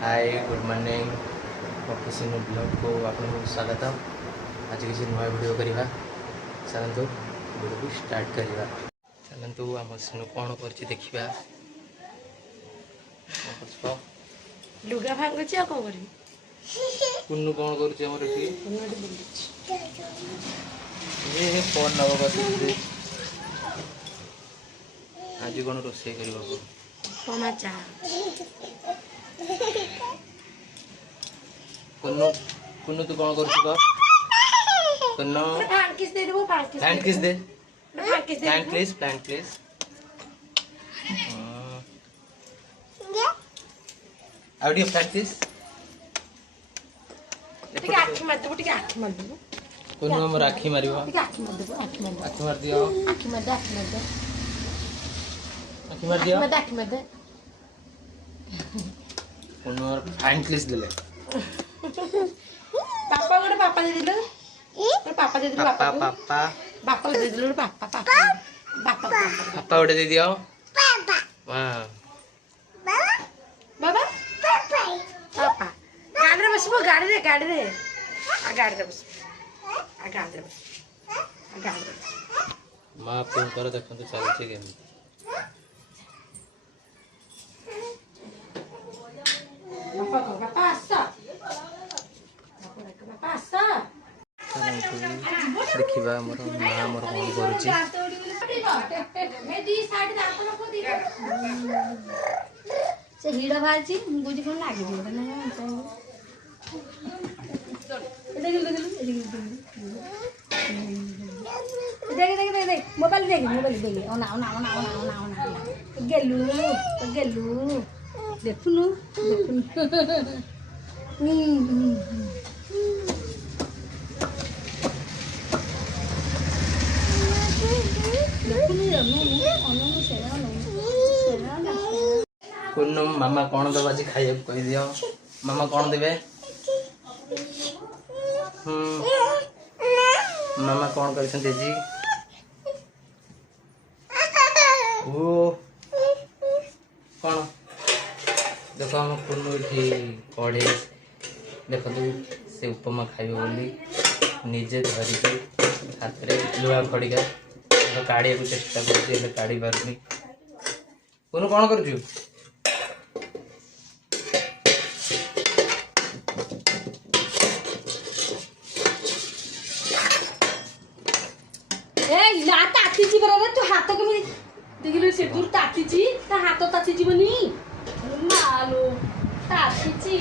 Hi good morning किसी blog को आपको स्वागत। आज किसी नुआ वीडियो करवा चलतु वीडियो को स्टार्ट करवा। चलतु आम सिनु कौन कर देखा लुगा भांगुची आ कौन करी कुन्नू कौन करुचे फोन नब बस आज कौन रोसे कर कुन्नू कुन्नू तू कौन कर कुन्नू हैंड किस दे प्लांट प्लीज आउडियो प्रैक्टिस कुन्नू हम राखी मारिबो आखी मार दियो आखी मार दियो कुन्नू हैंड किस देले पापा गोटे पापा दे दिलो पापा दे दिलो पापा पापा पापा दे दिलो पापा पापा पापा पापा गोटे दे दियो वाह बाबा पापा गाड़ी रे बसबो गाड़ी रे आ गाड़ी रे बस माँ पुंकर देखो चलছে केमती देखा मोर माँ मोर कौन से हिड़ बाहर बुझी कौन लगे मोबाइल देख गेलु देखुनु कुन्नू मामा कौन दबा जी खाइए कह दियो मामा कौन देवे मामा कौन कर जी ओ कौन देख हम कुन्नू पढ़े देख से उपमा खाइब बोली निजे धरिके हाथ में लुहा खड़िका काढ़ी को चेष्टा कर काढ़ी पार्मी कुन्नू कौन कर तू हाथ के देखिलु से दूर तातीची ता हाथ ताती जीवनी मालो तातीची